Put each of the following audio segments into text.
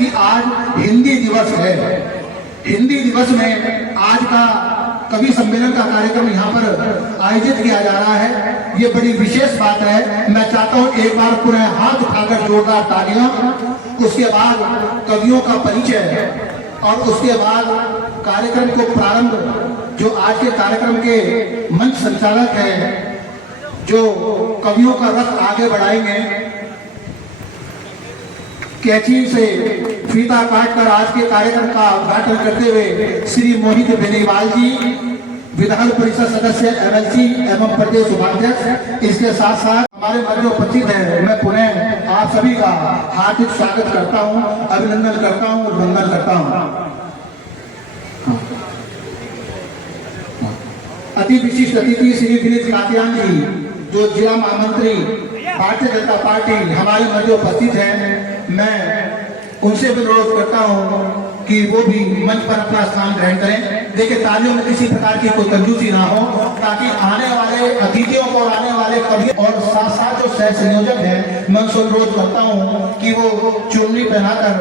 कि आज हिंदी दिवस है। हिंदी दिवस में आज का कवि सम्मेलन का कार्यक्रम यहाँ पर आयोजित किया जा रहा है। ये बड़ी विशेष बात है। मैं चाहता हूँ एक बार पूरे हाथ उठाकर जोरदार तालियां, उसके बाद कवियों का परिचय और उसके बाद कार्यक्रम को प्रारंभ। जो आज के कार्यक्रम के मंच संचालक हैं, जो कवियों का रथ आगे बढ़ाएंगे, कैंची से फीता काटकर आज के कार्यक्रम का उद्घाटन करते हुए श्री मोहित बेनीवाल जी, विधान परिषद सदस्य एमएलसी एवं प्रदेश उपाध्यक्ष। इसके साथ साथ हमारे मध्य उपस्थित है, मैं पुनः आप सभी का हार्दिक स्वागत करता हूं, अभिनंदन करता हूं, वंदन करता हूं। अति विशिष्ट अतिथि श्री विनीत कातियान जी, जो जिला महामंत्री भारतीय जनता पार्टी हमारे मध्य उपस्थित हैं, मैं उनसे भी अनुरोध करता हूं कि वो भी मंच पर अपना स्थान ग्रहण करें। देखिए, तालियों में किसी प्रकार की कोई कंजूसी ना हो, ताकि आने वाले अतिथियों को और आने वाले कवि और साथ साथ जो सह संयोजक हैं, मैं उनसे अनुरोध करता हूं कि वो चुन्नी पहनाकर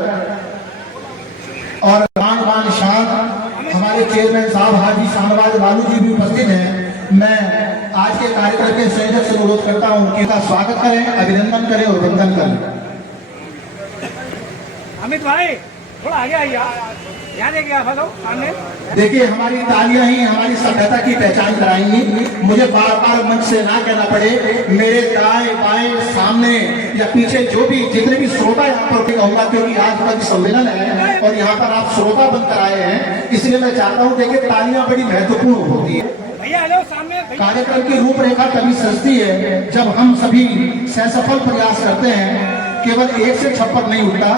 और मान शान हमारे चेयरमैन साहब हाजी शाहनवाज लालू जी भी उपस्थित हैं। मैं आज के कार्यक्रम के संयोजक से अनुरोध करता हूं कि इसका स्वागत करें, अभिनंदन करें और वंदन करें। अमित भाई थोड़ा आगे आइए, यहाँ देखिए आप सामने। देखिए, हमारी तालियां ही हमारी सभ्यता की पहचान कराएंगी। मुझे बार बार मंच से ना कहना पड़े, मेरे दाएं बाएं सामने या पीछे जो भी जितने भी श्रोता यहाँ पर कहूंगा, क्योंकि आज का सम्मेलन है और यहाँ पर आप श्रोता बनकर आए हैं, इसलिए मैं चाहता हूँ, देखिए तालियां बड़ी महत्वपूर्ण होती है। कार्यक्रम की रूपरेखा तभी सजती है जब हम सभी सफल प्रयास करते हैं। केवल एक से छप्पर नहीं उठता।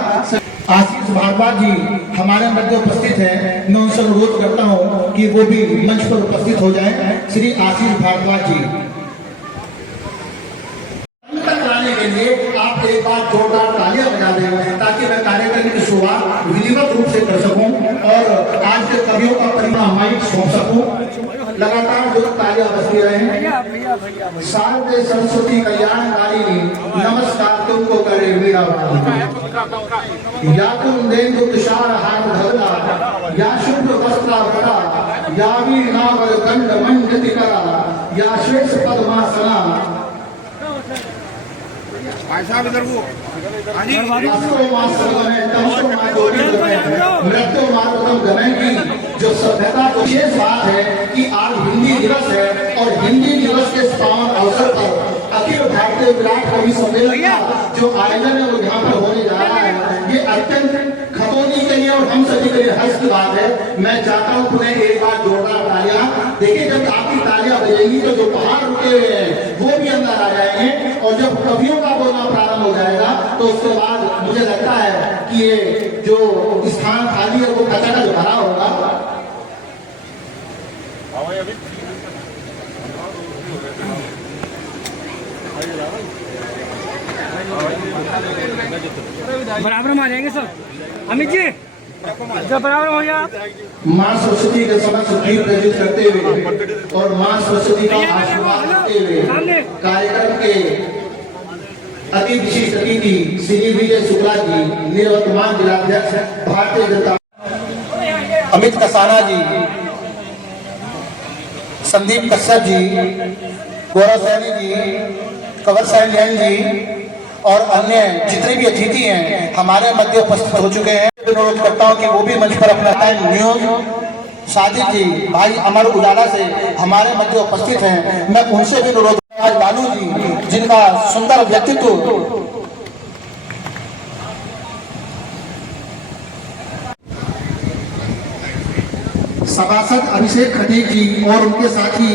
आशीष भारद्वाज जी हमारे मध्य उपस्थित हैं, मैं उनसे अनुरोध करता हूं कि वो भी मंच पर उपस्थित हो जाएं। श्री आशीष भारद्वाज जी, कराने के लिए आप एक बार जोरदार तालियां बजा दें, ताकि मैं कार्यक्रम की शुरुआत विधिवत रूप से कर सकूं और आज के कवियों का परिणाम माइक सौंप सकूं। लगातार जो तालियां बजती रहे। शारदे सरस्वती कल्याणकारिणी, नमस्कार तुमको करे मीरा वाली। या तुम देंदु तुषार हार धरला, या शुभ्र वस्त्रावृता, या वीर नावल कंड मंडित करा, या श्वेत पद्मासना। इधर वो जो सभ्यता को विशेष बात है कि आज हिंदी दिवस है और हिंदी दिवस के पावन अवसर पर अखिल भारतीय विराट कवि सम्मेलन का जो आयोजन है वो यहाँ पर होने जा रहा है। ये अत्यंत खतौनी के लिए और हम सभी के लिए हर्ष की बात है। मैं चाहता हूँ पुनः एक बार जोरदार तालियां। देखिए, जब आपकी तालियां बजेंगी तो जो बाहर रुके हुए हैं वो भी अंदर आ जाएंगे और जब कवियों का बोलना प्रारंभ हो जाएगा तो उसके बाद मुझे लगता है कि ये जो स्थान खाली है वो खचाखच भरा होगा। बराबर में आ जाएंगे सर। अमित जी बराबर हो गया। माँ सरस्वती के समक्ष दीप प्रज्वलित करते हुए और माँ सरस्वती का आशीर्वाद लेते हुए कार्यक्रम के अति विशिष्ट अतिथि श्री विजय शुक्ला जी, निवर्तमान जिलाध्यक्ष भारतीय जनता, अमित कसाना जी, संदीप कश्यप जी, गौरव सैनी जी, कंवर सैन जैन जी और अन्य जितने भी अतिथि हैं हमारे मध्य उपस्थित हो चुके हैं। अनुरोध करता हूं कि वो भी मंच पर अपना टाइम न्यूज साजिद जी, भाई अमर उजाला से हमारे मध्य उपस्थित हैं, मैं उनसे भी अनुरोध लालू जी, जिनका सुंदर व्यक्तित्व, सभासद अभिषेक खटीक जी और उनके साथी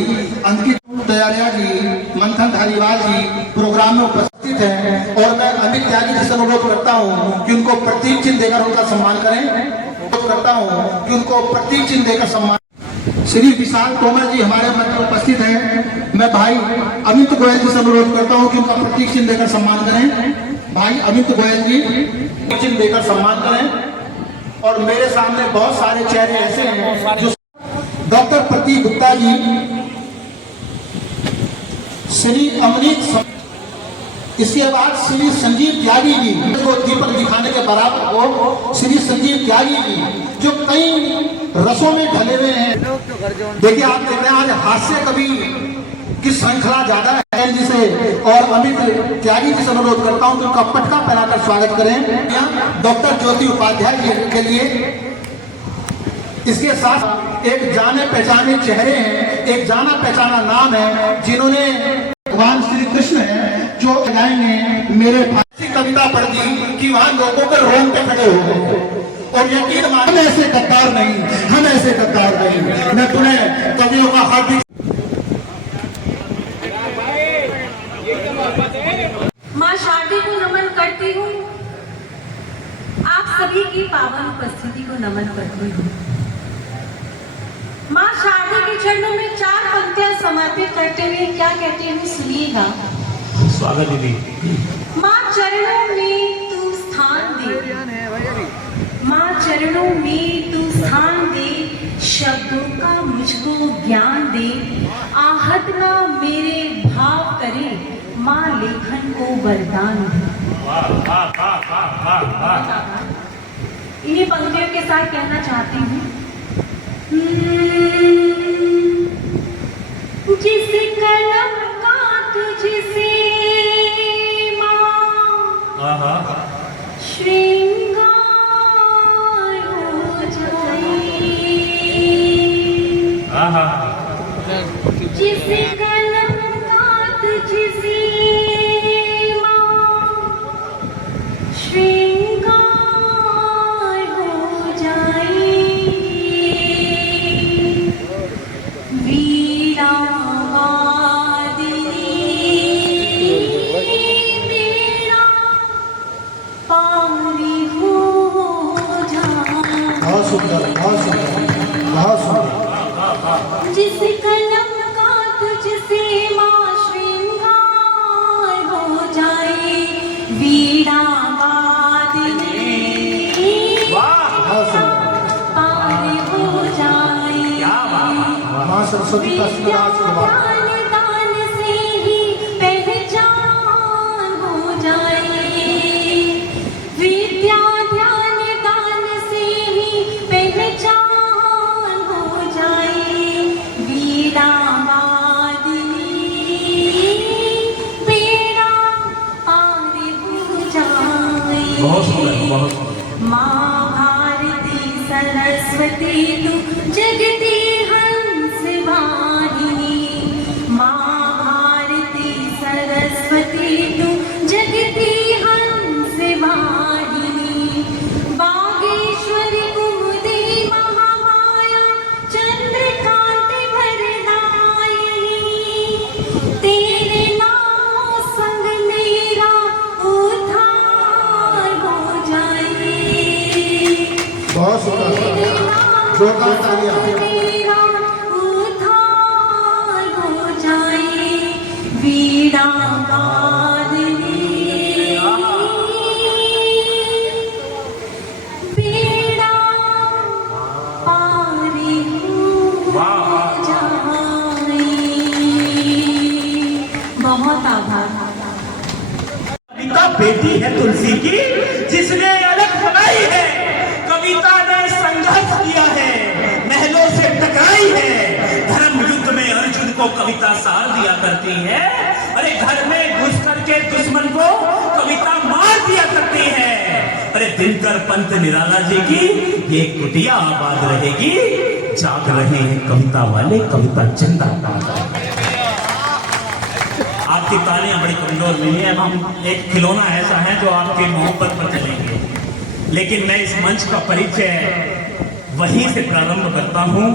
अंकित दयारिया जी, मंथन धारीवाल जी प्रोग्राम में उपस्थित हैं और मैं अमित त्यागी जी से अनुरोध करता हूं कि उनको प्रतीक चिन्ह देकर उनका सम्मान करें। करता हूं कि उनको प्रतीक चिन्ह देकर सम्मान। श्री विशाल तोमर जी हमारे मध्य उपस्थित हैं, मैं भाई अमित गोयल जी से अनुरोध करता हूं कि उनका प्रतीक चिन्ह देकर सम्मान करें। भाई अमित गोयल जी चिन्ह देकर सम्मान करें। और मेरे सामने बहुत सारे चेहरे ऐसे हैं जो डॉक्टर प्रतीक गुप्ता जी, श्री अमरीत इसके बाद श्री संजीव त्यागी जी को दीपक दिखाने के बराबर को श्री संजीव त्यागी जी जो कई रसों में ढले हुए हैं। देखिए आप देख रहे हैं आज हास्य कवि की श्रृंखला ज्यादा है जी से और अमित त्यागी जी से अनुरोध करता हूं कि उनका पटका पहनाकर स्वागत करें डॉक्टर ज्योति उपाध्याय जी के लिए। इसके साथ एक जाने पहचाने चेहरे हैं, एक जाना पहचाना नाम है जिन्होंने भगवान श्री कृष्ण है जो गाएंगे मेरे फांसी कविता पढ़ दी कि वहां लोगों के रोंगटे खड़े हो गए और यकीन मान हम ऐसे गद्दार नहीं, हम ऐसे गद्दार नहीं। मैं तुम्हें कवियों का हार्दिक माँ शारदा को नमन करती हूँ, आप सभी की पावन उपस्थिति को नमन करती हूँ। माँ शारदा के चरणों में 4 पंक्तियां समर्पित करते हुए क्या कहती हूँ सुनिएगा। स्वागत दीदी। माँ चरणों में तू स्थान दे, माँ चरणों में तू स्थान दे, शब्दों का मुझको ज्ञान दे, आहत ना मेरे भाव करे, माँ लेखन को वरदान दे। इन्हीं पंक्तियों के साथ कहना चाहती हूँ जिस कलम का तुझसे माँ श्रृंगार हो जाए, जिस कलम का तुझसे माँ श्रृंगार हो जाए, वीणा वादिनी मेरा पानी हो जाए। बहुत सुंदर, बहुत सुंदर, बहुत सुंदर। जिस कलम का तुझसे माँ श्रृंगार हो जाए, वीणा वादिनी बहुत सुंदर। पानी हो जाए, माँ सरस्वती का सुराज के बाद ध्यान दान से ही पहचान हो जाए, विद्या ध्यान दान से ही पहचान हो जाए, वीणा वादिनी मेरा पार हो जाए। बहुत सुंदर, बहुत सुंदर। माँ भारती सरस्वती तू जगती हंस वाहिनी, माँ भारती सरस्वती तू जगती हंस वाहिनी, बागेश्वरी कुमुदी महामाया चंद्रकांत वरदायिनी, तेरे नामों संग मेरा उद्धार हो जाए, बहुत सुंदर। जोरदार तालियां। मेरा उद्धार हो जाए, वीणा वादिनी वीणा पारी हो जाए। बहुत आभार। कविता बेटी है तुलसी की जिसने अलग बनाई है, कविता ने संघर्ष किया है, महलों से टकराई है, धर्म युद्ध में अर्जुन को कविता सार दिया करती है, अरे घर में घुस करके दुश्मन को कविता मार दिया करती है। अरे दिनकर पंत निराला जी की ये कुटिया आबाद रहेगी, जाग रहे हैं कविता वाले, कविता जिंदाबाद। आपकी तालियां बड़ी कमजोर नहीं है, हम एक खिलौना ऐसा है जो आपकी मोहब्बत पर चलेंगे, लेकिन मैं इस मंच का परिचय वहीं से प्रारंभ करता हूं।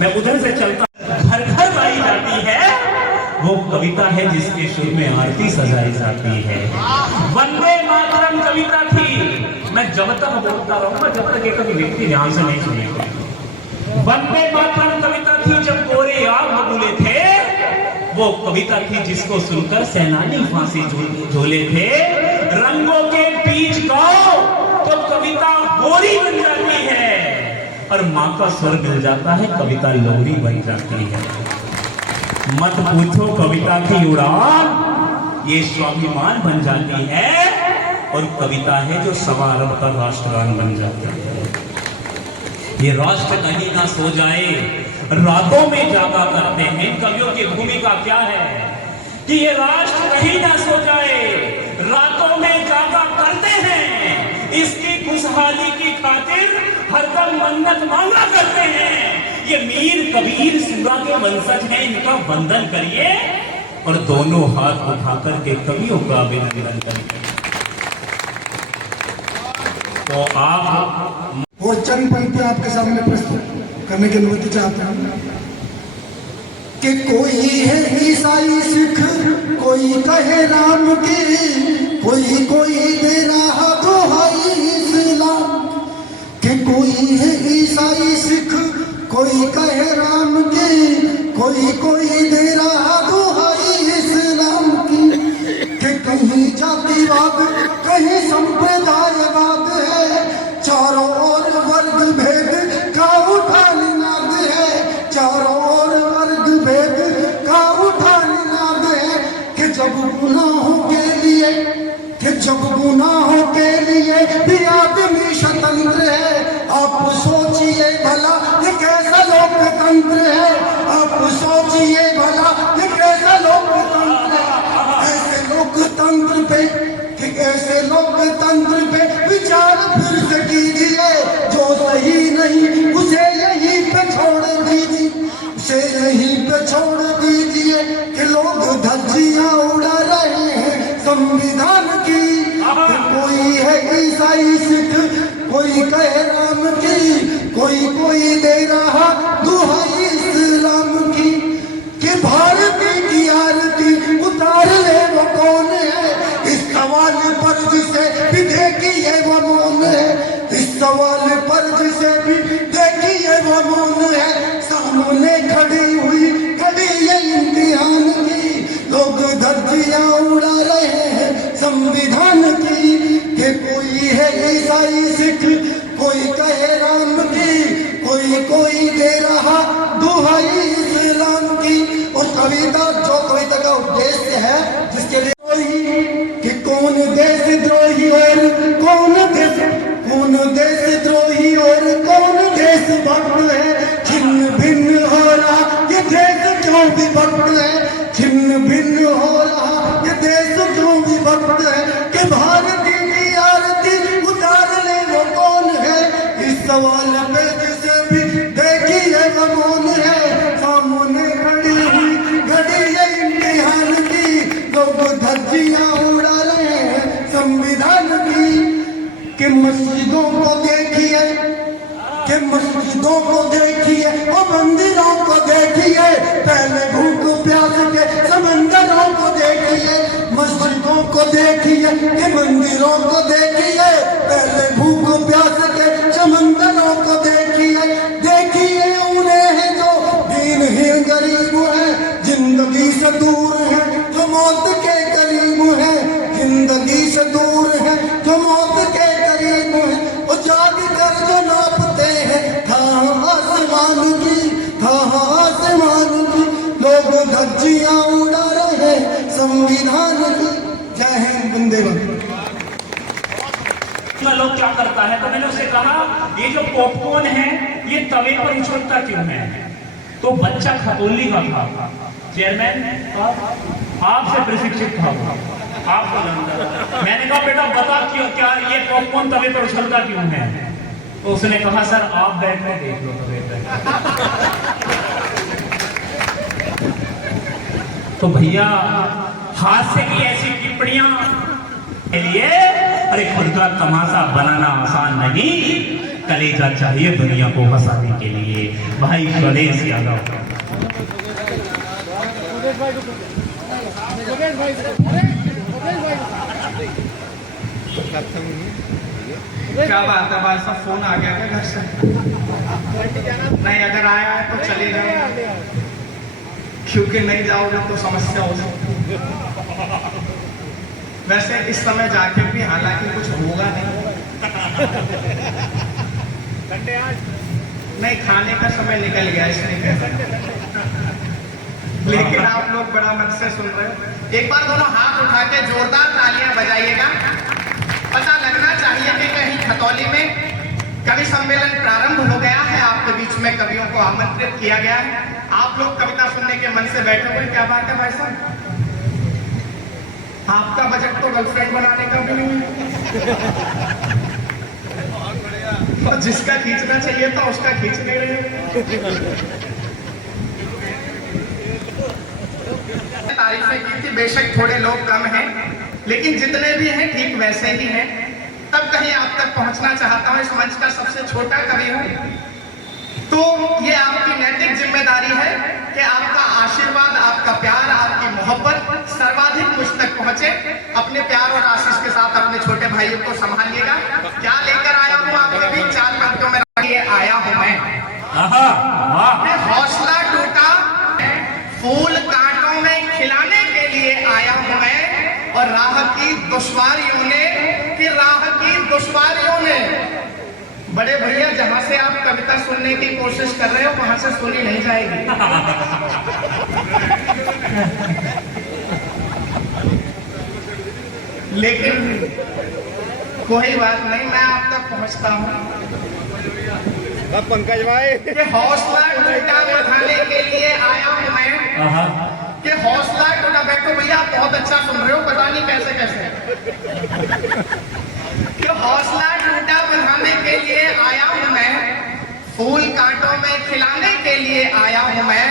मैं उधर से चलता, घर घर गाई जाती है वो कविता है जिसके सुर में आरती सजाई जाती है। वंदे मातरम कविता थी, मैं जब तक बोलता रहूंगा जब तक एक व्यक्ति ध्यान से नहीं सुनेगा। वंदे मातरम कविता थी जब गोरे आग बबूले थे, वो कविता थी जिसको सुनकर सेनानी फांसी झूले थे। रंगों के बीच गाओ तो कविता होरी बन जाती है, और माँ का स्वर मिल जाता है कविता लोरी बन जाती है। मत पूछो कविता की उड़ान, ये स्वाभिमान बन जाती है, और कविता है जो 1.25 अरब का राष्ट्रगान बन जाता है। ये राष्ट्र कहीं ना सो जाए, रातों में जागा करते हैं। कवियों की भूमिका क्या है कि ये राष्ट्र कहीं ना सो जाए, रातों में जागा करते हैं। इसकी खुशहाली की खातिर हरदम मन्नत मांगा करते हैं। ये मीर कबीर सूरा के वंशज हैं, इनका वंदन करिए और दोनों हाथ उठाकर के कवियों का अभिनंदन करिए। तो आप और चंद पंक्तियां आपके सामने प्रस्तुत करने की अनुमति चाहते हैं कि कोई है ईसाई सिख, कोई कहे राम की, कोई दे रहा दुहाई इस्लाम। कि कोई है ईसाई सिख, कोई कहे राम की, कोई दे रहा दुहाई इस्लाम की। कि कहीं जातिवाद, कहीं संप्रदायवाद है, चारों ओर वर्ग भेद का उठा निनाद है, चारों ओर वर्ग भेद का उठा निनाद है। कि जब गुनाहों के लिए भी आदमी स्वतंत्र है, आप सोचिए भला ये कैसा लोकतंत्र है, आप सोचिए भला ये कैसा लोकतंत्र है। ऐसे लोकतंत्र पे विचार फिर से कीजिए, जो सही नहीं उसे यहीं पे छोड़ दीजिए, उसे यहीं पे छोड़ दीजिए। कि लोग धज्जियां उड़ा रहे हैं संविधान की। कोई है ईसाई सिख, कोई कहे राम की, कोई दे रहा दुहाई इस्लाम की। कि भारती की आरती उतार ले वो कौन है, इस सवाल पर जिसे भी देखिए वो मौन है, इस सवाल पर जिसे भी देखिए वो मौन है। सामने खड़ी हुई घड़ी ये इम्तिहान की, लोग धज्जियां उड़ा रहे हैं संविधान की। कि कोई है ईसाई सिख, कोई कहे राम की, कोई दे रहा दुहाई इस्लाम की। और कविता का उद्देश्य है जिसके लिए कि कौन देशद्रोही और कौन देशद्रोही और कौन देशभक्त है। छिन्न भिन्न हो रहा ये देश क्यों विभक्त है, छिन्न भिन्न हो रहा ये देश क्यों विभक्त है। कि भारती की आरती उतार ले वो कौन है, इस सवाल पे जिसे भी देखिए वो मौन है। सामने खड़ी हुई घड़ी ये इम्तिहान की, लोग धज्जियां उड़ा रहे हैं संविधान की। कि मस्जिदों को देखिए, कि मस्जिदों को देखिए, वो मंदिरों को देखिए, पहले भूख प्यास के समंदरों को देखिए। मस्जिदों को देखिए कि मंदिरों को देखिए, पहले भूख प्यास के समंदरों को देखिए। देखिए उन्हें है जो दीनहीन गरीब है, जिंदगी से दूर है, जो मौत के करीब है, जिंदगी से दूर है, जो मौत के करीब है। वो जाग कर जो नापते हैं आसमान की, आसमान की। लोग धज्जियां उड़ा रहे संविधान की। जय हिंद, वंदे मातरम। लोग क्या करता है, तो मैंने उसे कहा ये जो पॉपकॉर्न है ये तवे पर उछलता क्यों है। तो बच्चा खतौली का था, चेयरमैन आपसे प्रशिक्षित था वो, आपको जानता था। मैंने कहा बेटा बता क्यों, क्या ये पॉपकॉर्न तवे पर उछलता क्यों है। तो उसने कहा सर आप बैठ कर देख लो तवे पर। तो भैया हास्य की ऐसी टिप्पणियां के लिए, अरे खुद का तमाशा बनाना आसान नहीं, कलेजा चाहिए दुनिया को हंसाने के लिए। भाई स्वदेश यादव क्या बात है भाई साहब, फोन आ गया क्या घर से? नहीं, अगर आया है तो चले जाओ, क्योंकि नहीं जाओगे तो समस्या हो सकती। वैसे इस समय जाके भी हालांकि कुछ होगा नहीं, खाने का समय निकल गया इसलिए, लेकिन आप लोग बड़ा मन से सुन रहे हो। एक बार दोनों हाथ उठा के जोरदार तालियां बजाइएगा। पता लगना चाहिए कि कहीं खतौली में कवि सम्मेलन प्रारंभ हो गया है, आपके बीच में कवियों को आमंत्रित किया गया है, आप लोग कविता सुनने के मन से बैठे हुए। क्या बात है भाई साहब, आपका बजट तो गर्लफ्रेंड बनाने का भी नहीं है, और जिसका खींचना चाहिए था उसका खींच ले रहे हो। तारीफें की थी, बेशक थोड़े लोग कम हैं, लेकिन जितने भी हैं ठीक वैसे ही हैं। तब कहीं आप तक पहुंचना चाहता हूं, इस मंच का सबसे छोटा कवि हूं, तो ये आपकी नैतिक जिम्मेदारी है कि आपका आशीर्वाद, आपका प्यार, आपकी मोहब्बत सर्वाधिक मुझ तक पहुंचे। अपने प्यार और आशीष के साथ अपने छोटे भाइयों को संभालिएगा। क्या लेकर आया हूं आपके बीच, 4 पंक्तियों में आया हूं मैं। हौसला टूटा, फूल कांटों में खिलाने के लिए आया हूं मैं, और राह की दुश्वारियों ने, कि राह की दुश्वारियों ने, बड़े भैया जहां से आप कविता सुनने की कोशिश कर रहे हो वहां से सुनी नहीं जाएगी। लेकिन कोई बात नहीं, मैं आप तक पहुंचता हूं। पंकज भाई कि हौसला टूटा बढ़ाने के लिए आया हूं मैं, कि हौसला टूटा। बैठो भैया, आप बहुत अच्छा सुन रहे हो, पता नहीं कैसे कैसे। कि हौसला टूटा बढ़ाने के लिए आया हूं मैं, फूल कांटों में खिलाने के लिए आया हूं मैं,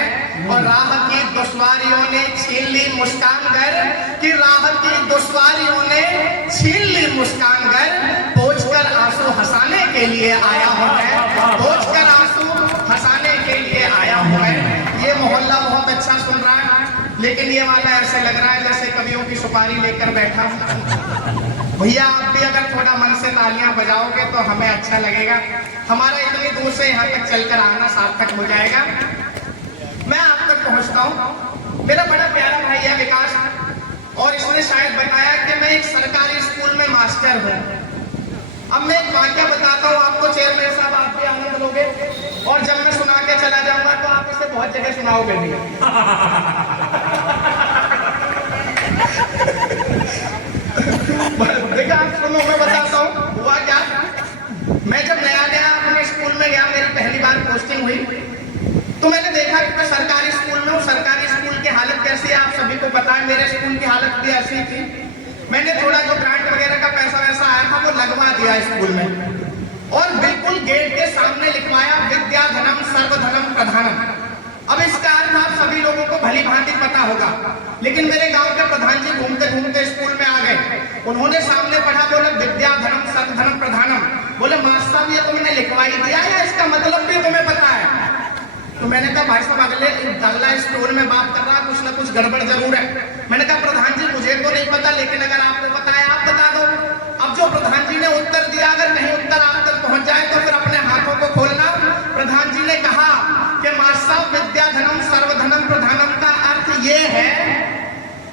और राह की दुश्वारियों ने छीन ली मुस्कान घर, कि राह की दुश्वारियों ने छीन ली मुस्कान घर, पोंछ कर आंसू हंसाने के लिए आया हूं मैं, पोंछ कर आंसू हंसाने के लिए आया हूं मैं। ये मोहल्ला बहुत अच्छा सुन रहा है, लेकिन ये वाला ऐसे लग रहा है जैसे कवियों की सुपारी लेकर बैठा हूं। भैया आप भी अगर थोड़ा मन से तालियां बजाओगे तो हमें अच्छा लगेगा। हमारा इतनी दूर से यहाँ तक चलकर आना सार्थक हो जाएगा। मैं आप तक पहुँचता हूँ। मेरा बड़ा प्यारा भाई है विकास, और इसने शायद बताया कि मैं एक सरकारी स्कूल में मास्टर हूँ। अब मैं एक वाक्य बताता हूँ आपको, चेयरमैन साहब आप भी आनंद लोगे, और जब मैं सुना के चला जाऊंगा तो आप इसे बहुत जगह सुनाओगे भी। देखा, आप सुनो, मैं बताता हूँ हुआ क्या। मैं जब नया अपने स्कूल में गया, मेरी पहली बार पोस्टिंग हुई, तो मैंने देखा कि मैं सरकारी स्कूल में हूँ। सरकारी स्कूल की हालत कैसी है आप सभी को पता है, मेरे स्कूल की हालत भी ऐसी थी। मैंने थोड़ा जो ग्रांट वगैरह का पैसा वैसा आया था वो लगवा दिया स्कूल में, और बिल्कुल गेट के सामने लिखवाया विद्याधनम सर्वधनम प्रधानम। अब इसका अर्थ आप सभी लोगों को भली भांति पता होगा, लेकिन मेरे गांव के प्रधान जी घूमते घूमते स्कूल में आ गए। उन्होंने सामने पढ़ा, बोले विद्याधनम सर्वधनम प्रधानम। बोले मास्टर साहब ये तुमने लिखवाई दिया या इसका मतलब भी तुम्हें पता है? तो मैंने कहा भाई साहब अगले अगला स्टोर में बात कर रहा, कुछ ना कुछ गड़बड़ जरूर है। मैंने कहा प्रधान जी मुझे तो नहीं पता, लेकिन अगर आपको पता है आप बता दो। अब जो प्रधान जी ने उत्तर दिया, अगर नहीं उत्तर आप तक पहुंच जाए तो फिर अपने हाथों को खोलना। प्रधान जी ने कहा कि मास्टर साहब विद्याधनम सर्वधनम प्रधानम का अर्थ ये है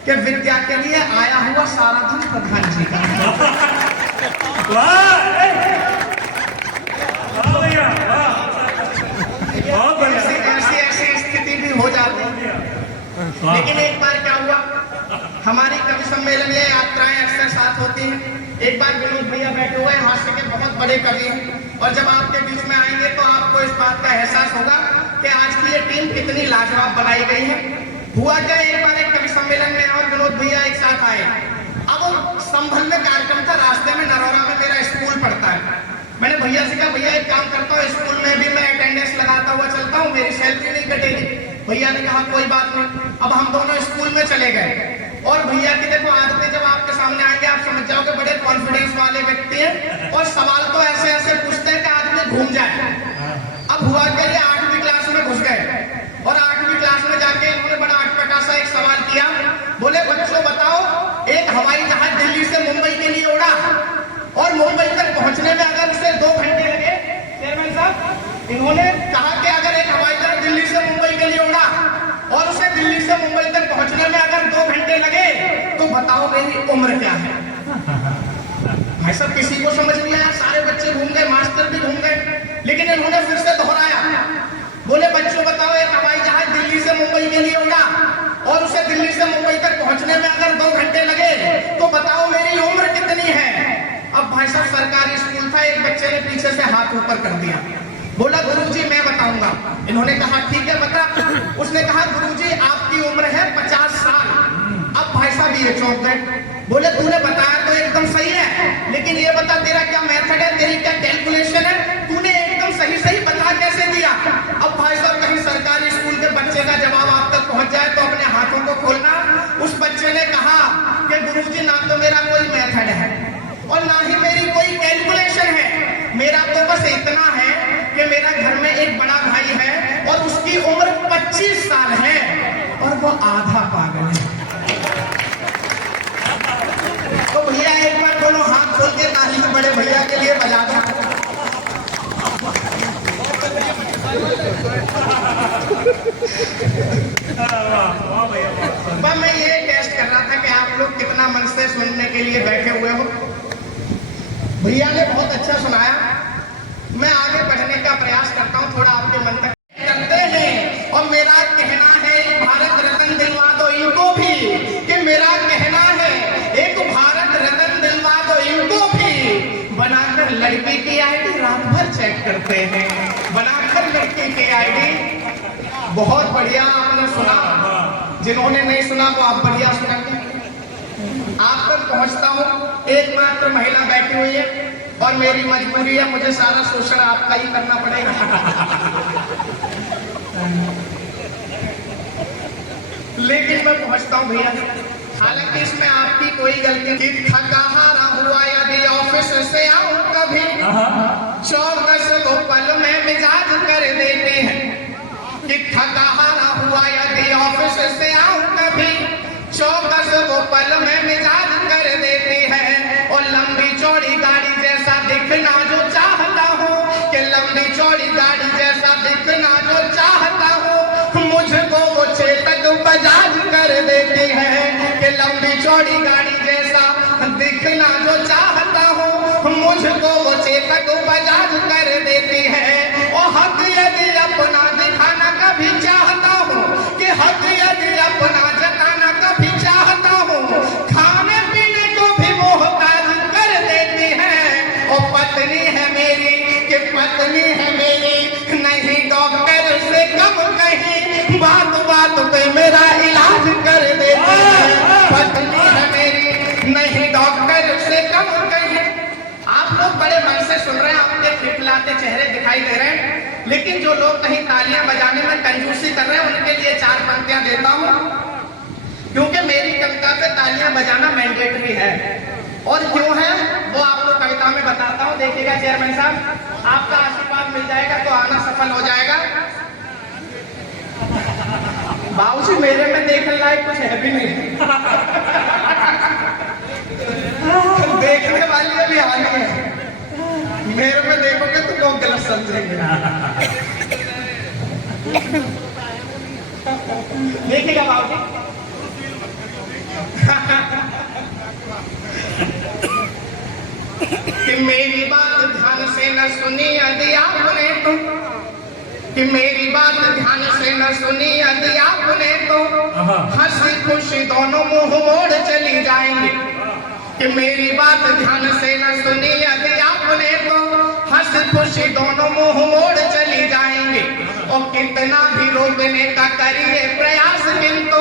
कि विद्या के लिए आया हुआ सारा धन प्रधान जी का। ऐसी स्थिति भी हो जाती है। लेकिन एक बार क्या हुआ, हमारी कवि सम्मेलन में यात्राएं अक्सर साथ होती हैं। एक बार विनोद भैया बैठे हुए हैं, हास्य के बहुत बड़े कवि हैं, और जब आपके बीच में आएंगे तो आपको इस बात का एहसास होगा कि आज की ये टीम कितनी लाजवाब बनाई गई है। हुआ क्या, एक बार एक कवि सम्मेलन में और विनोद भैया एक साथ आए। अब संभल में कार्यक्रम था, रास्ते में नरौरा में मेरा स्कूल पड़ता है। मैंने भैया से कहा भैया एक काम करता हूँ, स्कूल में भी मैं अटेंडेंस लगाता हुआ चलता हूँ, मेरी सैलरी नहीं कटेगी। भैया ने कहा कोई बात नहीं। अब हम दोनों स्कूल में चले गए, और भैया की देखो आदतें जब आपके सामने आएंगे आप समझ जाओगे बड़े कॉन्फिडेंस वाले व्यक्ति हैं, और सवाल तो ऐसे ऐसे पूछते हैं कि आदमी घूम जाए। अब हुआ क्या, ये 8वीं क्लास में घुस गए, और 8वीं क्लास में जाके इन्होंने बड़ा अटपटा सा एक सवाल किया। बोले बच्चों बताओ, एक हवाई जहाज दिल्ली से मुंबई के लिए उड़ा, और मुंबई तक पहुंचने में अगर उसे 2 घंटे लगे। चेयरमैन साहब इन्होंने कहा कि अगर एक हवाई जहाज दिल्ली से मुंबई के लिए उड़ा और उसे दिल्ली से मुंबई तक पहुंचने में अगर 2 घंटे लगे, तो बताओ मेरी उम्र क्या है? भाई साहब किसी को समझ नहीं आया, सारे बच्चे घूम गए, मास्टर भी घूम गए, लेकिन इन्होंने फिर से दोहराया। बोले बच्चों बताओ, एक हवाई जहाज दिल्ली से मुंबई के लिए उड़ा और उसे दिल्ली से मुंबई तक पहुंचने में अगर 2 घंटे लगे तो बताओ मेरी उम्र कितनी है। अब भाई साहब सरकारी स्कूल था, एक बच्चे ने पीछे से हाथ ऊपर कर दिया, बोला गुरुजी मैं बताऊंगा। इन्होंने कहा ठीक है बता। उसने कहा गुरुजी आपकी उम्र है 50 साल। अब भाई साहब ये चौंक गए, बोले तूने बताया तो एकदम सही है, लेकिन ये बता तेरा क्या मेथड है, तेरी क्या कैलकुलेशन है, तूने एकदम सही सही बता कैसे दिया। अब भाई साहब कहीं सरकारी स्कूल के बच्चे का जवाब आप तक पहुंच जाए तो अपने हाथों को खोलना। उस बच्चे ने कहा कि गुरुजी ना तो मेरा कोई मेथड है और ना ही मेरी कोई कैलकुलेशन है, मेरा तो बस इतना है कि मेरा घर में एक बड़ा भाई है और उसकी उम्र 25 साल है और वो आधा पागल है। तो भैया एक बार दोनों हाथ खोल के ताली में बड़े भैया के लिए बजा दो। मैं ये टेस्ट कर रहा था कि आप लोग कितना मन से सुनने के लिए बैठे हुए हो। भैया ने बहुत अच्छा सुनाया, मैं आगे बढ़ने का प्रयास करता हूँ, थोड़ा आपके मन तक करते हैं। और मेरा कहना है भारत रत्न दिलवा दो इनको भी, कि मेरा कहना है एक भारत रत्न दिलवा दो इनको भी। बनाकर लड़की की आईडी रात भर चेक करते हैं, बनाकर लड़की की आईडी। बहुत बढ़िया आपने सुना, जिन्होंने नहीं सुना वो आप बढ़िया सुनेंगे। आप तक पहुंचता हूँ, एकमात्र महिला बैठी हुई है और मेरी मजबूरी है, मुझे सारा शोषण आपका ही करना पड़ेगा। लेकिन मैं पहुंचता हूँ भैया, हालांकि इसमें आपकी कोई गलती नहीं। थका हारा हुआ यदि ऑफिस से आऊं कभी, चौकस वो पल में मिजाज कर देते हैं। कि थका हारा हुआ यदि ऑफिस से आऊं कभी, चौकस वो पल में मिजाज कर देते हैं। और लंबी चौड़ी गाड़ी जैसा दिखना जो चाहता हूँ, कि लंबी चौड़ी गाड़ी जैसा दिखना जो चाहता हूँ, मुझको वो चेतक बजाज कर देती है। कि लंबी चौड़ी गाड़ी जैसा दिखना जो चाहता हूँ, मुझको वो चेतक बजाज कर देती है। और हक यदि अपना दिखाना कभी चाहता हूँ, कि हक यदि अपना जताना कभी चाहता हूँ, खाने पीने को भी मोहताज कर देती है। और पत्नी है मेरी, कि पत्नी है मेरी, नहीं डॉक्टर से कम कहीं, बात बात पे मेरा इलाज कर देती है। पत्नी है मेरी, नहीं डॉक्टर से कम कहीं। आप लोग बड़े मन से सुन रहे हैं, आपके खिलखिलाते चेहरे दिखाई दे रहे हैं, लेकिन जो लोग कहीं तालियां बजाने में कंजूसी कर रहे हैं उनके लिए 4 पंक्तियां देता हूं, क्योंकि मेरी कविता पे तालियां बजाना मैंडेटरी है। और क्यों है वो आपको कविता में बताता हूं, देखिएगा चेयरमैन साहब, आपका आशीर्वाद मिल जाएगा तो आना सफल हो जाएगा। बाबूजी मेरे में देखने लायक कुछ है भी नहीं। देखने वाली अभी आनी है, मेरे में देखोगे तो लोग गलत समझेंगे। देखिएगा बाबूजी, कि मेरी बात ध्यान से न सुनी यदि आपने तो, कि मेरी बात ध्यान से न सुनी यदि आपने तो, हंसी खुशी दोनों मुंह मोड़ चली जाएंगे। कि मेरी बात ध्यान से न सुनी यदि आपने तो, हंसी खुशी दोनों मुंह मोड़ चली जाएंगे। और कितना भी रोकने का करिए प्रयास, किंतु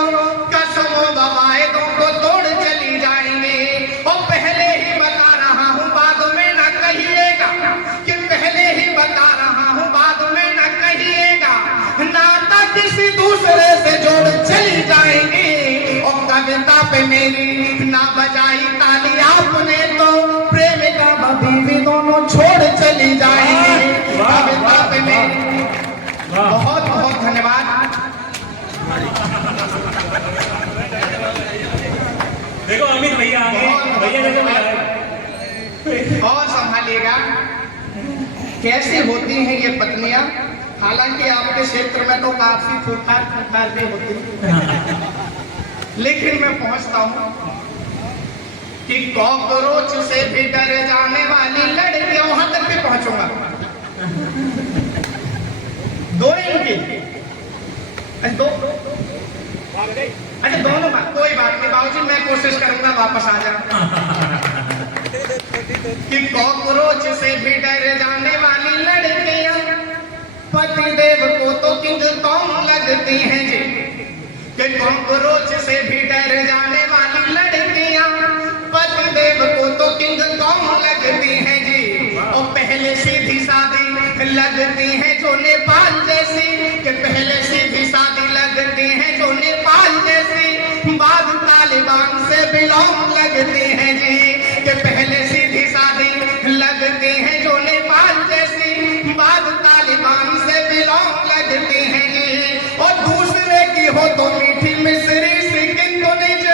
कसमों वायदों को तोड़ चली जाएंगे। और पहले ही बता रहा हूँ बाद में न कहिएगा, कि पहले ही बता रहा हूँ बाद में न कहिएगा, नाता किसी दूसरे से जोड़ चली जाएंगे। और कविता पे मेरी ना बजाई ताली आपने तो, प्रेमिका बीवी दोनों छोड़ चली जाएंगे। कविता पे मेरी बहुत बहुत धन्यवाद। देखो अमित भैया आगे, भैया देखो भैया और संभालिएगा कैसी होती हैं ये पत्नियां। हालांकि आपके क्षेत्र में तो काफी फूफार भी होती है, लेकिन मैं पहुंचता हूं कि कॉकरोच से भी डर जाने वाली लड़कियां, वहां तक भी पहुंचूंगा। 2 इनकी, 2 अच्छा दोनों बात, कोई बात नहीं। वापस आ जा। कि कॉकरोच से भी डर जाने वाली लड़कियां पतिदेव को तो किंग कॉन्ग लगती हैं जी। कि कॉकरोच से भी डर जाने वाली लड़कियां पतिदेव को तो किंग कॉन्ग लगती हैं जी। और पहले सीधी सादी लगती हैं जो नेपाल जैसी, कि पहले सीधी सादी लगती हैं जो नेपाल जैसी, बाद तालिबान से बिलोंग लगती हैं जी। कि पहले सीधी सादी लगती हैं जो नेपाल जैसी, बाद तालिबान से बिलोंग लगती हैं जी। और दूसरे की हो तो मीठी मिश्री सिकिन को निज,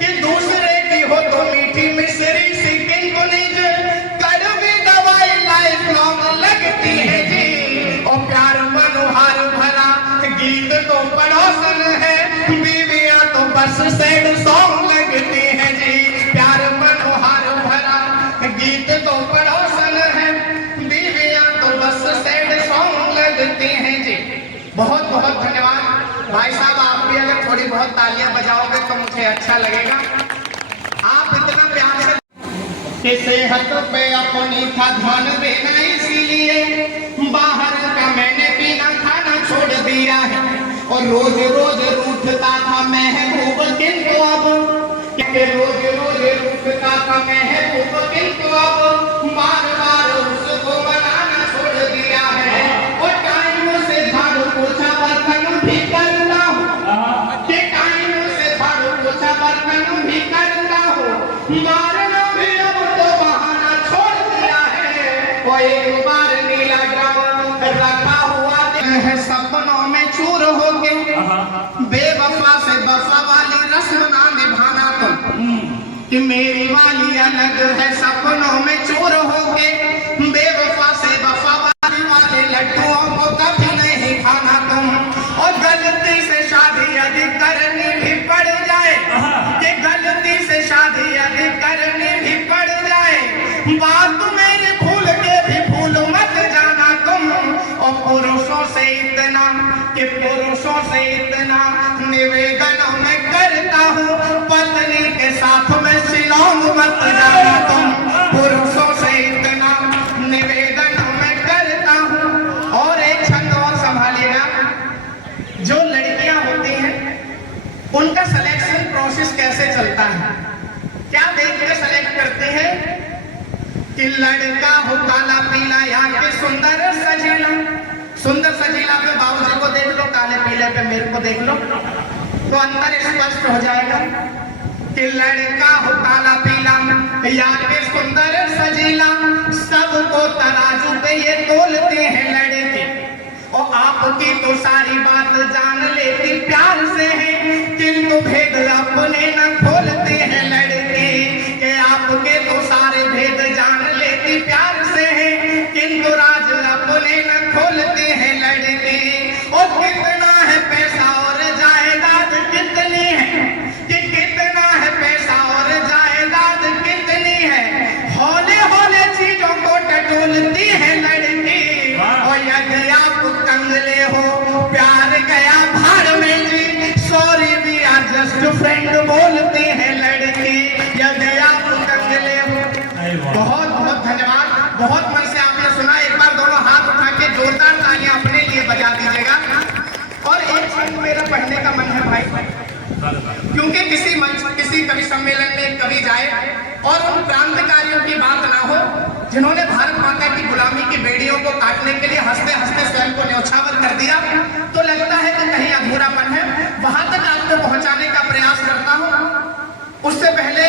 कि दूसरे की हो तो मीठी मिश्री सिकिन को निज, कड़वी दवाई लाइफ लॉन्ग लगती है जी। और प्यार मनोहार भरा गीत तो पड़ोसन है, बीवियां तो बस सैड सॉन्ग लगती हैं जी। प्यार मनोहार भरा गीत तो पड़ोसन है, बीवियां तो बस सैड सॉन्ग लगती हैं जी। बहुत बहुत धन्यवाद भाई साहब, आप भी अगर थोड़ी बहुत तालियां बजाओगे तो मुझे अच्छा लगेगा। आप इतना प्यार से कि सेहत पे अपनी था ध्यान देना, इसीलिए बाहर का मैंने पीना खाना छोड़ दिया है। और रोज रोज रूठता था महबूब किंतु अब, कि रोज रोज रूठता था महबूब किंतु अब बार बार उसको बनाना छोड़ दिया है। और टाइम से झाड़ू पोछा बर्तन भी करता हूँ, कि टाइम से झाड़ू पोछा बर्तन भी करता हूँ, मारना भी अब तो बहाना छोड़ दिया है। और एक बार नीला ड्रम रखा हुआ है सपनों में चूर हो के, बेवफा से वफा वाली रस्म ना निभाना तुम, कि मेरी वाली अलग है सपनों में चूर हो के, बेवफा से वफा वाले लड्डुओं को कभी नहीं खाना तुम। और गलती से शादी यदि करनी भी पड़ जाए, कि गलती से शादी यदि करनी भी पड़ जाए, बात मेरी भूल के भी भूल मत जाना तुम। और पुरुषों से इतना, कि पुरुषों से इतना निवेदन मैं करता हूँ, पत्नी के साथ में शिलोंग मत जाना तुम। पुरुषों से इतना निवेदन मैं करता हूँ। और एक छंद और संभालिएगा, जो लड़कियां होती हैं उनका सिलेक्शन प्रोसेस कैसे चलता है, क्या देख के सेलेक्ट करते हैं? कि लड़का हो काला पीला या के सुंदर सजीला, सुंदर सजीला पे बाबूजी को देख लो, काले पीले पे मेरे को देख लो, तो अंतर स्पष्ट हो जाएगा। कि लड़का हो काला पीला या के सुंदर सजीला, सबको तराजू पे ये तोलते हैं लड़के। और आपकी तो सारी बात जान लेती प्यार से है, किंतु भेद अपने न खोलते हैं लड़के। कि आपके तो सारे भेद जान लेती प्यार से है, किंतु राज अपने न खोलते हैं लड़के। और कितना है पैसा और जायदाद कितनी है, कि कितना है पैसा और जायदाद कितनी है, हौले हौले चीजों को टटोलती है लड़की। और यदि आप कंगले हो प्यार गया भाड़ में जी, sorry we are just friend बोलते हैं लड़की। यदि आप कंगले हो, बहुत बहुत धन्यवाद, बहुत मन से आपने सुना। एक बार दोनों हाथ उठा के जोरदार तालियां अपने लिए बजा दीजिएगा। और एक चीज मेरा पढ़ने का मन है भाई, क्योंकि किसी मंच, किसी कवि सम्मेलन में कवि जाए और उन क्रांतिकारियों की बात ना हो जिन्होंने भारत माता की गुलामी की बेड़ियों को काटने के लिए हंसते हंसते स्वयं को न्यौछावर कर दिया, तो लगता है कि कहीं अधूरापन है। वहां तक आपको पहुंचाने का प्रयास करता हूं। उससे पहले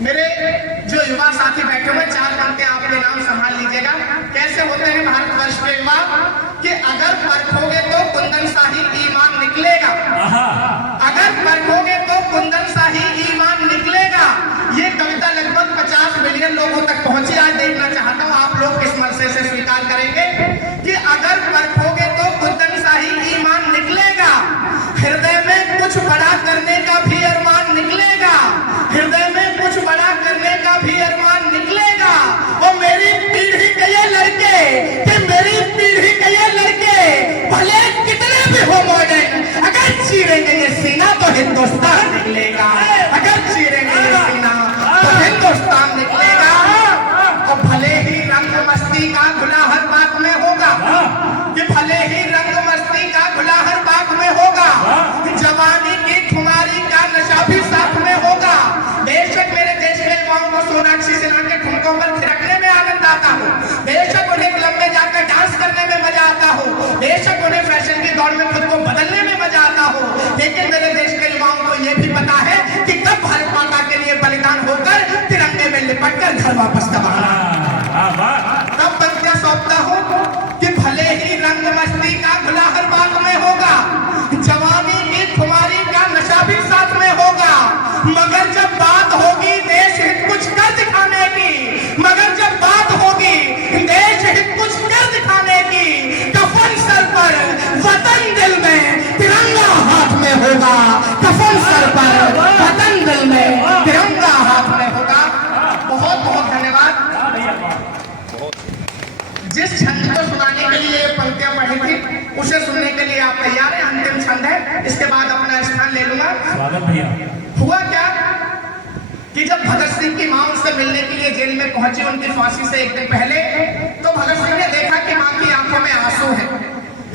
मेरे जो युवा साथी बैठे हुए, चार पंक्तियां आपके नाम संभाल लीजिएगा। कैसे होते हैं भारतवर्ष के युवा? कि अगर परखोगे तो कुंदन शाही ईमान निकलेगा, अगर परखोगे तो कुंदन शाही ईमान निकलेगा। ये कविता लगभग 50 मिलियन लोगों तक पहुंची। आज देखना चाहता हूं आप लोग किस मनसे से स्वीकार करेंगे कि अगर परखोगे तो कुंदन शाही ईमान निकलेगा। हृदय में कुछ बड़ा करने का भी अरमान निकलेगा, हृदय में कुछ बड़ा करने का भी अरमान निकलेगा। और मेरी पीढ़ी के ये लड़के, कि मेरी पीढ़ी के ये लड़के भले कितने भी हो मॉडर्न, अगर चीरेंगे ये सीना तो हिंदुस्तान निकलेगा, अगर मस्ती का घुला हर बात में होगा, कि भले ही रंग मस्ती का घुला हर बात में होगा, जवानी की खुमारी का नशा भी साथ में होगा। बेशक मेरे देश के युवाओं को सोनाक्षी सिन्हा के ठुमकों पर थिरकने में आनंद आता हो, बेशक उन्हें क्लब में जाकर डांस करने में मजा आता हो, बेशक उन्हें फैशन की दौड़ में खुद को बदलने में मजा आता हो, लेकिन मेरे देश के युवाओं को यह भी पता है कि कब भारत माता के लिए बलिदान होकर तिरंगे में लिपट कर घर वापस कब आना। तब पंक्तियां सौंपता हूं कि भले ही रंग मस्ती का घुला हर बात में होगा, जवानी की खुमारी का नशा भी साथ में होगा, मगर जब बात होगी देश हित कुछ कर दिखाने की, मगर जब बात होगी देश हित कुछ कर दिखाने की, कफन सर पर वतन दिल में तिरंगा हाथ में होगा, कफन सर पर वतन दिल में तिरंगा हाथ में होगा। बहुत बहुत धन्यवाद। जिस छंद को सुनाने के लिए पंक्तियां पढ़ी थी उसे सुनने के लिए आप तैयार हैं? अंतिम छंद है, इसके बाद अपना स्थान ले लूंगा। स्वागत भैया। हुआ क्या कि जब भगत सिंह की मां उनसे मिलने के लिए जेल में पहुंची उनकी फांसी से एक दिन पहले, तो भगत सिंह ने देखा कि मां की आंखों में आंसू है।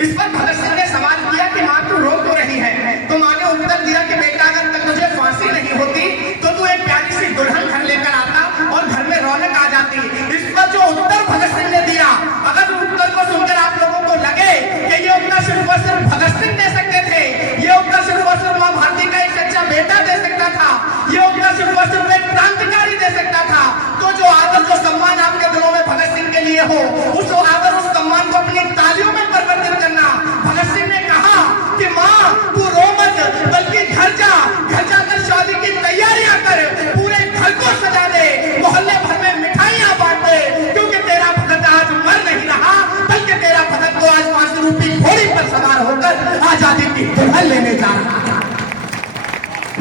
इस पर भगत सिंह ने सवाल किया कि मां तू रो क्यों रही है? तो मां ने उत्तर दिया कि बेटा अगर तक तुझे फांसी नहीं होती तो तू एक प्यारी सी दुल्हन घर लेकर आता और घर में रौनक आ जाती। इस पर जो उत्तर भगत सिंह ने दिया, अगर उत्तर को सुनकर आप लोगों को लगे कि ये उत्तर सिर्फ और सिर्फ भगत सिंह दे सकते थे, ये उत्तर सिर्फ और सिर्फ मां भारती का एक सच्चा बेटा दे सकता था, ये उत्तर सिर्फ और सिर्फ एक क्रांतिकारी दे सकता था, तो जो आदर जो सम्मान आपके दिलों में भगत सिंह के लिए हो, उस आदर उस सम्मान को अपनी तालियों में परिवर्तित करना। भगत सिंह ने कहा कि मां तू रो मत, बल्कि घर जाकर शादी की तैयारियां कर, पूरे घर को सजा दे, मोहल्ले भर में मिठाइयां बांट दे, क्योंकि तेरा भगत आज मर नहीं रहा, बल्कि तेरा भगत तो आज फांसी रूपी घोड़ी पर सवार होकर आजादी की दुल्हन लेने जा रहा है।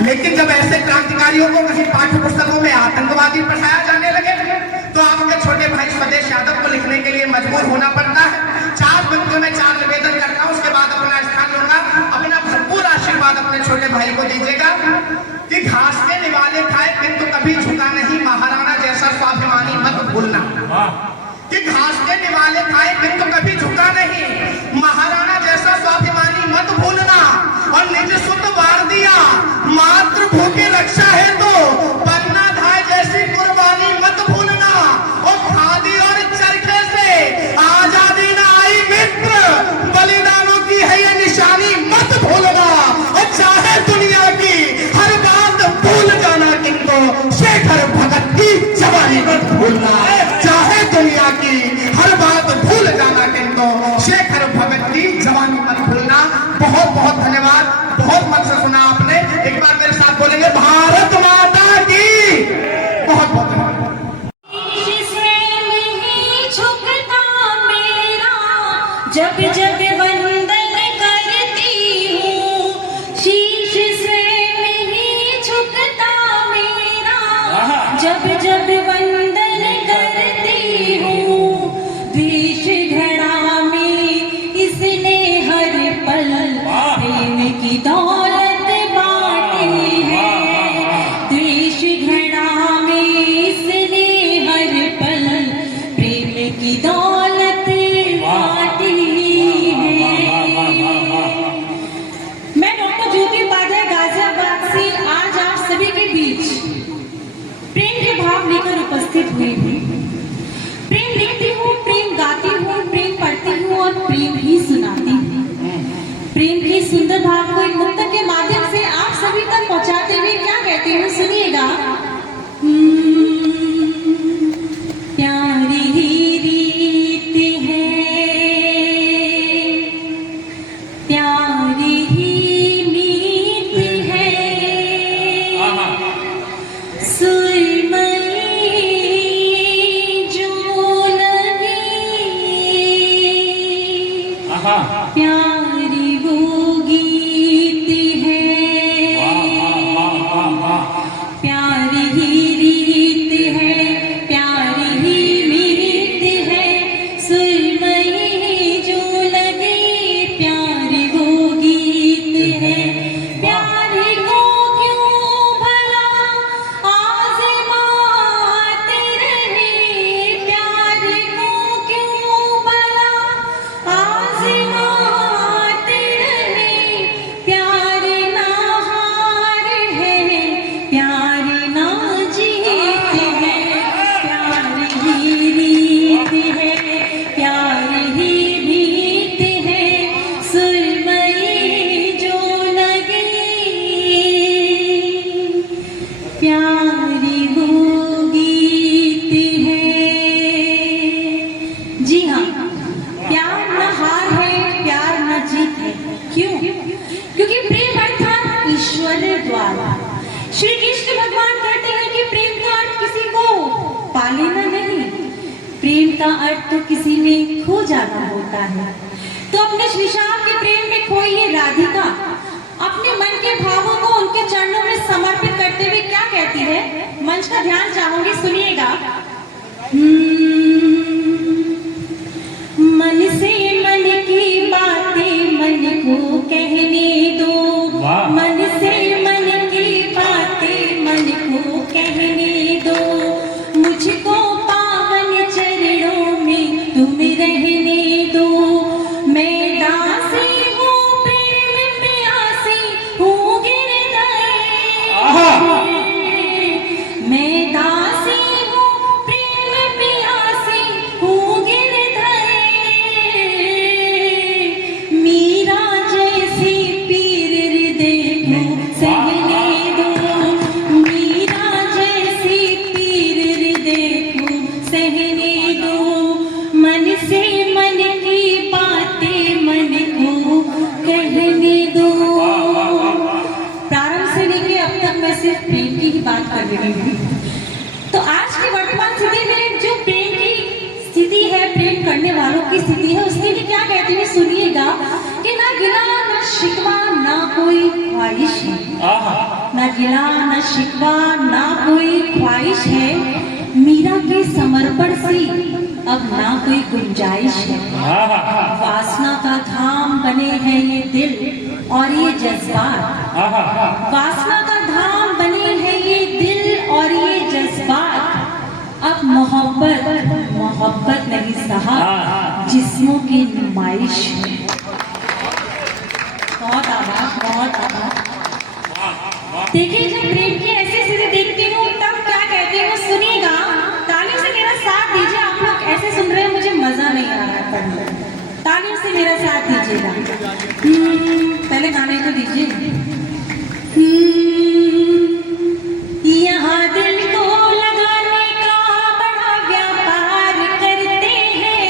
लेकिन जब ऐसे क्रांतिकारियों को कहीं पाठ्य पुस्तकों में आतंकवादी पढ़ाया जाने लगे तो आपके छोटे भाई स्वदेश यादव को लिखने के लिए मजबूर होना पड़ता है। 4 पंक्तियों में 4 निवेदन करता हूं, उसके बाद अपना स्थान लूंगा। अपना भरपूर आशीर्वाद अपने छोटे भाई को दीजिएगा कि घास के निवाले खाए किंतु कभी झुका नहीं, महाराणा जैसा स्वाभिमानी मत भूलना। कि घास के निवाले खाए किंतु कभी झुका नहीं, महाराणा जैसा स्वाभिमानी मत भूलना, और निज सुत वार दिया मातृभू की रक्षा है तो पन्ना धाय जैसी कुर्बानी मत भूलना, और खादी और चरखे से आजादी न आई मित्र, बलिदानों की है ये निशानी मत भूलना, और चाहे दुनिया की हर बात भूल जाना किंतु शेखर भगत की जवानी मत भूलना, चाहे दुनिया की हर बात भूल जाना किंतु शेखर भगत की जवानी मत भूलना। बहुत बहुत धन्यवाद, बहुत मन से सुना आपने। एक बार मेरे साथ बोलेंगे भारत माता की। बहुत बहुत धन्यवाद। जब जब वंदन करती हूँ, शीश से नहीं झुकता मेरा, जब जब वंदन करती हूँ, द्वेष घड़ा में इसने हर पल प्रेम की दौलत बांटी है, द्वेष घड़ा में इसने हर पल प्रेम की दौलत बांटी है। मैं डॉक्टर ज्योति उपाध्याय गाजियाबाद से आज आप सभी के बीच प्रेम के भाव लेकर उपस्थित हुई हूँ। प्रेम लिखती हूँ, प्रेम गाती हूँ, प्रेम पढ़ती हूँ और प्रेम ही सुनाती हूँ। प्रेम की सुंदर भाव को एक मुक्तक के माध्यम से आप सभी तक पहुंचाते हुए क्या कहती हूँ सुनिएगा। प्यारी हीरी जी हाँ, प्यार न हार है, प्यार न जीत है। क्यों? क्योंकि प्रेम अर्थात ईश्वर द्वारा। श्री कृष्ण भगवान कहते हैं कि प्रेम का अर्थ किसी को पा लेना नहीं, प्रेम का अर्थ तो किसी में खो जाना होता है। तो अपने श्री श्याम के प्रेम में खोई राधिका अपने मन के भावों को उनके चरणों में समर्पित करते हुए क्या कहती है, मंच का ध्यान चाहूंगी, सुनिएगा। मन से मन की बातें मन को कहने दो, मन से मन की बातें मन को कहने दो, मुझको पावन चरणों में तुम रहने दो। मैं दासी हूँ प्रेम प्यासी हूँ गिरधर, मैं दासी हूँ प्रेम प्यासी हूँ गिरधर, मीरा जैसी पीर हृदय को सहने दो, मीरा जैसी पीर हृदय को सहने दो, मन से मन की बातें मन को कहने दो। प्रारंभ से लेके अब तक मैं सिर्फ प्रेम की ही बात कर रही हूँ। तो आज की वर्तमान स्थिति में जो प्रेम की स्थिति है, प्रेम करने वालों की स्थिति है, उसके लिए क्या कहती है, सुनिएगा कि ना गिला ना शिकवा ना कोई ख्वाहिश है, ना गिला ना शिकवा ना कोई ख्वाहिश है, मीरा के समर्पण से अब ना कोई गुंजाइश है। वासना का धाम बने हैं ये दिल और ये जज्बात, वासना का धाम बने हैं ये दिल और ये जज्बात, अब मोहब्बत मोहब्बत नहीं सहा जिस्मों की नुमाइश है। बहुत आभार, बहुत आभार। देखिए, जब प्रेम की ऐसी स्थिति देखती हूँ तब क्या कहती हूँ, सुनिएगा, तालियों से मेरा साथ दीजिए। आप लोग ऐसे सुन रहे हैं, मुझे मजा नहीं आ रहा है पढ़ने, तालियों से मेरा साथ दीजिएगा। पहले गाने को दीजिए। यहाँ दिल को लगाने का बड़ा व्यापार करते हैं,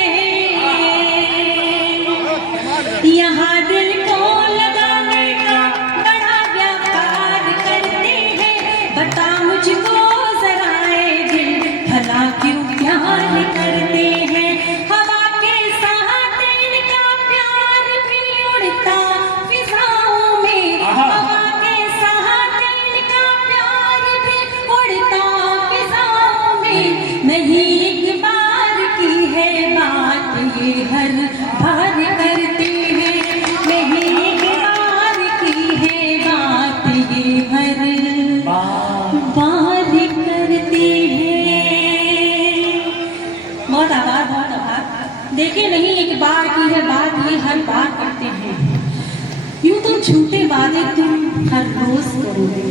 यहाँ दिल को लगाने का बड़ा व्यापार करते हैं, बता मुझको जरा ए दिल भला क्यों प्यार करते हैं, हवा के साथ इनका प्यार भी उड़ता फिजाओं में, हवा के साथ इनका प्यार भी उड़ता फिजाओं में, नहीं एक बार की है बात ये हर बार करते हैं, नहीं एक बार की है बात ये हर बार करते हैं। बहुत आभार, बहुत आभार। देखिए, नहीं एक बार की है बात ये हर बार करते हैं, यूं तो झूठे वादे तुम हर रोज करोगे,